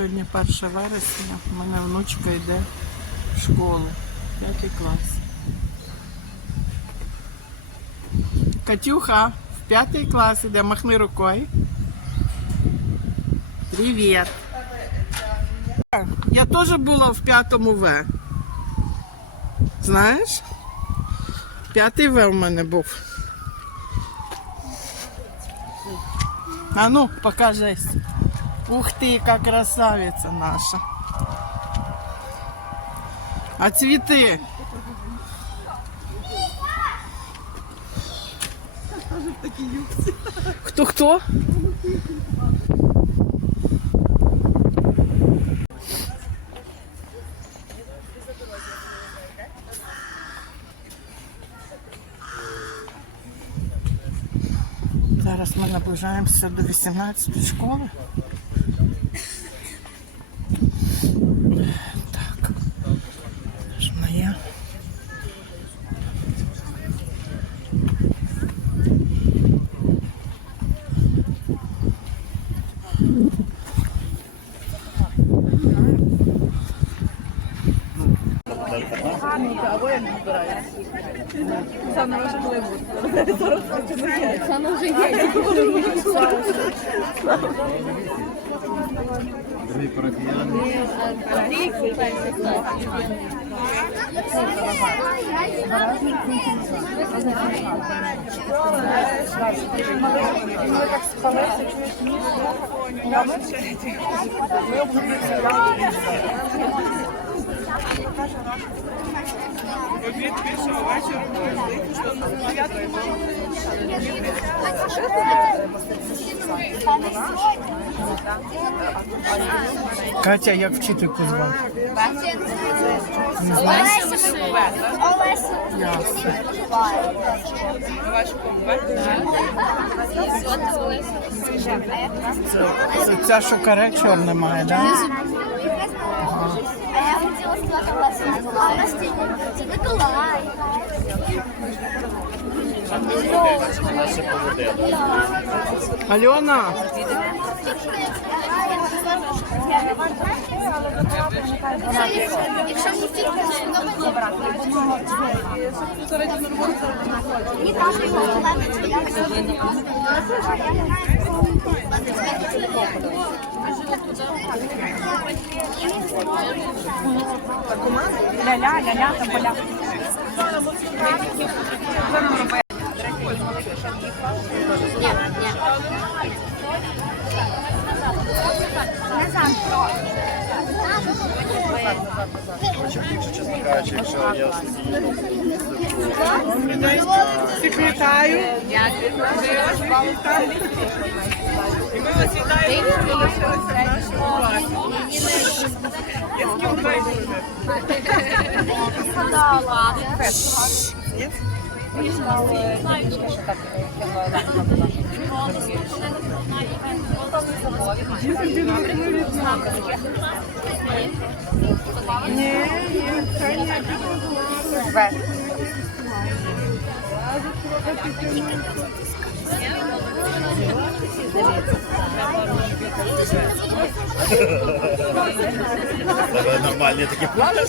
Сьогодні 1 вересня. У мене внучка йде в школу. П'ятий клас. Катюха, в п'ятий клас іде, махни рукою. Привіт. Я теж була в п'ятому В. Знаєш? П'ятий В у мене був. А ну, покажись. Ух ты, яка красавиця наша. А цвіти? Хто хто? Зараз ми наближаємося до 18 школи. Так. Що вона є? Дорогі парафіяни, Катя, як вчительку звати? Олеся. Ясно. Це, це ця, що каре чорне має, так? Да? Олеся. Олеся, це Миколай. Альона, Якщо не Ля-ля, ля-ля, там поля. чесно кажучи, якщо я всіх вітаю. Тебе нормальні такі плани.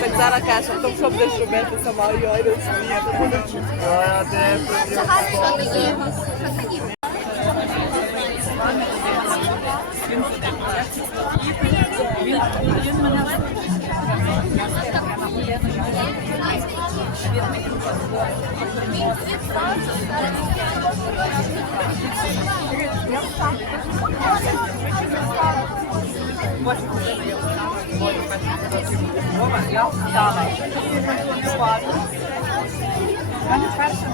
Так зараз каже, то що будеш робити сама, я йду Він він він мене я встала. Я не перша.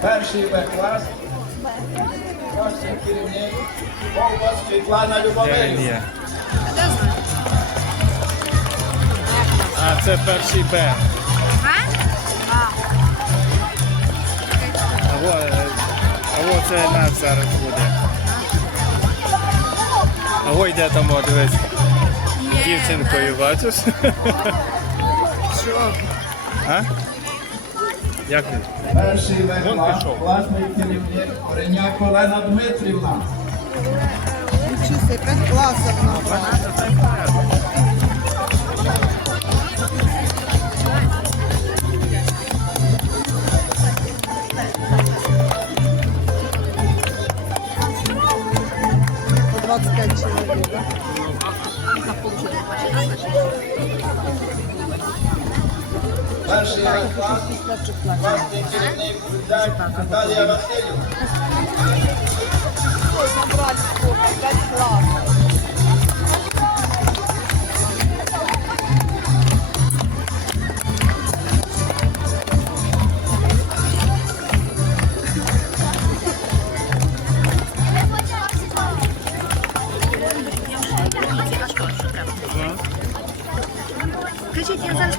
Перший Б-клас. Ваш керівник. Голова Світлана Любомирівна. А це перший Б. Е, а во це наш зараз буде. А во йде там, о, дивись. Дівчинкою, бачиш? Що? А? Як він? Перший Вон Б-клас. пішов. Класний керівник.Ореняк Олена Дмитрівна. Вчися, п'ять класів набрала. По 25 чоловік, да? Перший Б-клас. Класний керівник. Наталія Васильівна. Набрати сколько? П'ять класів. Зараз.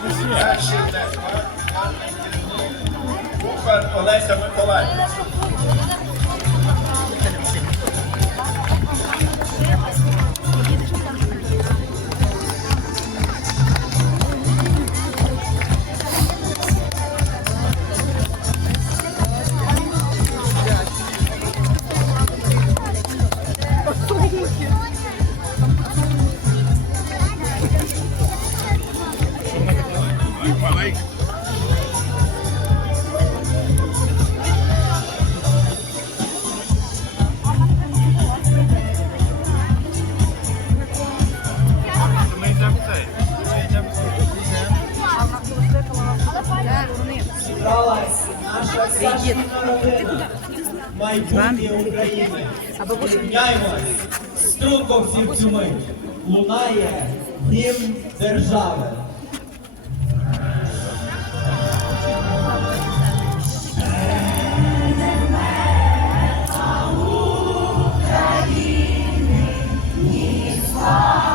Кухар Олеся Миколаївна. Майбутнє України. Зрівняймось, струнко всі в цю мить. Лунає гімн держави. Наші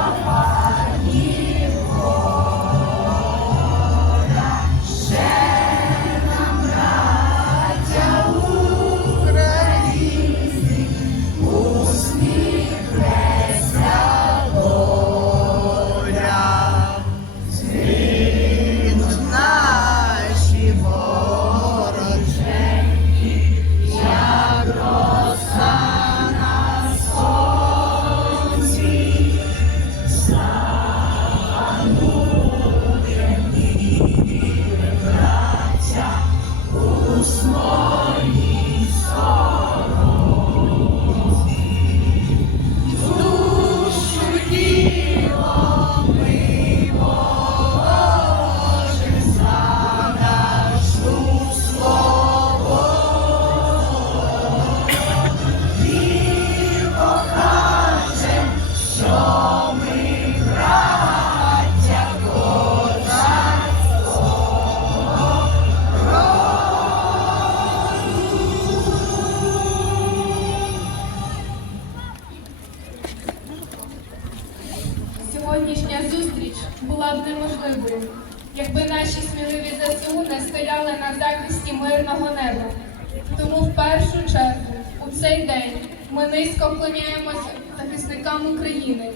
низько вклоняємося захисникам України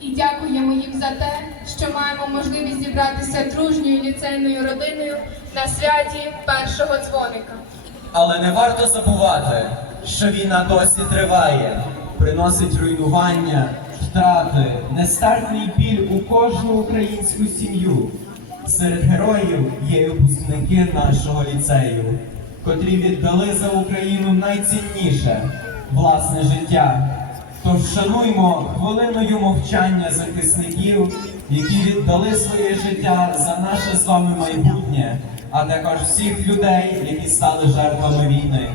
і дякуємо їм за те, що маємо можливість зібратися дружньою ліцейною родиною на святі першого дзвоника. Але не варто забувати, що війна досі триває, приносить руйнування, втрати, нестерпний біль у кожну українську сім'ю. Серед героїв є випускники нашого ліцею, котрі віддали за Україну найцінніше власне життя. Тож шануймо хвилиною мовчання захисників, які віддали своє життя за наше з вами майбутнє, а також всіх людей, які стали жертвами війни.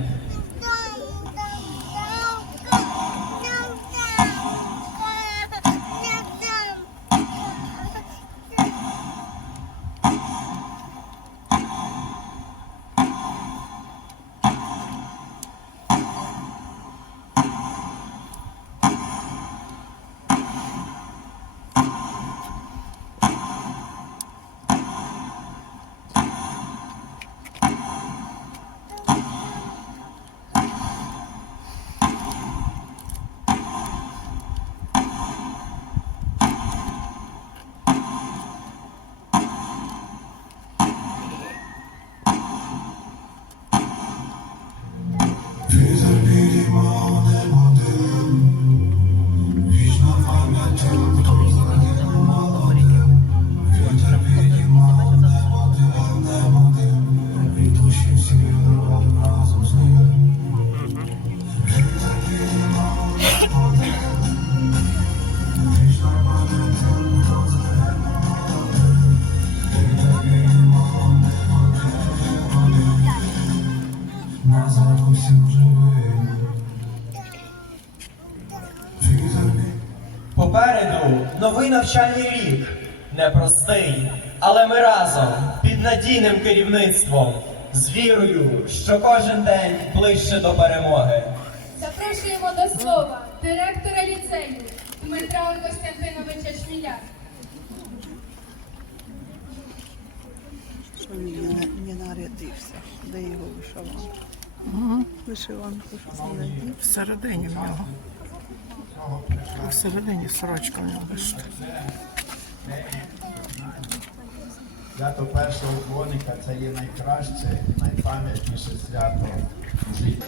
Новий навчальний рік непростий, але ми разом під надійним керівництвом з вірою, що кожен день ближче до перемоги. Запрошуємо до слова директора ліцею Дмитра Костянтиновича Шміля. Що мені не нарядився, де його вишиванку? Вишиванку щось. Всередині в нього. А всередині сорочка не бачите. Свято першого дзвоника це є найкраще найпам'ятніше свято в житті.